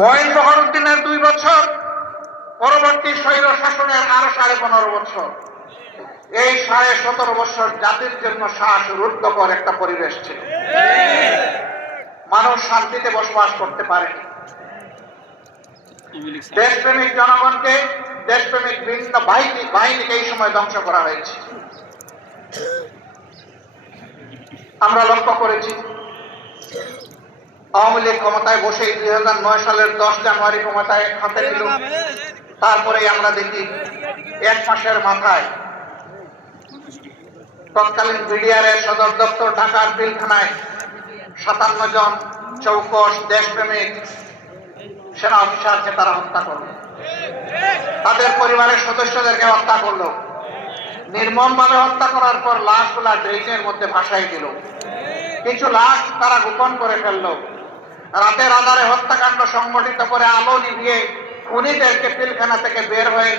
মঈন বহারউদ্দিনের 2 বছর, পরবর্তী স্বৈর শাসনের আরো 15.5 বছর। এই 17.5 বছর জাতির জন্য শ্বাসরুদ্ধকর একটা পরিবেশ ছিল। মানুষ শান্তিতে বসবাস করতে পারেনি। দেশপ্রেমিক জনগণকে, দেশপ্রেমিক বিভিন্ন বাহিনীকে এই সময় ধ্বংস করা হয়েছে। আমরা লক্ষ্য করেছি আওয়ামী লীগ ক্ষমতায় বসেই 2009 সালের 10 জানুয়ারি ক্ষমতায় হাতে নিল। তারপরেই আমরা দেখি 1 মাসের মাথায় তৎকালীন বিডিআরের সদর দপ্তর ঢাকার পিলখানায় 57 জন চৌকস দেশপ্রেমিক সেনা অফিসারকে তারা হত্যা করল, তাদের পরিবারের সদস্যদেরকে হত্যা করলো। নির্মমভাবে হত্যা করার পর লাশগুলা ড্রেনের মধ্যে ভাসাই দিল। কিছু লাশ তারা গোপন করে ফেললো। রাতের আধারে হত্যাকাণ্ড সংগঠিত করে আলো নিভিয়ে খুনিদেরকে পিলখানা থেকে বের হয়ে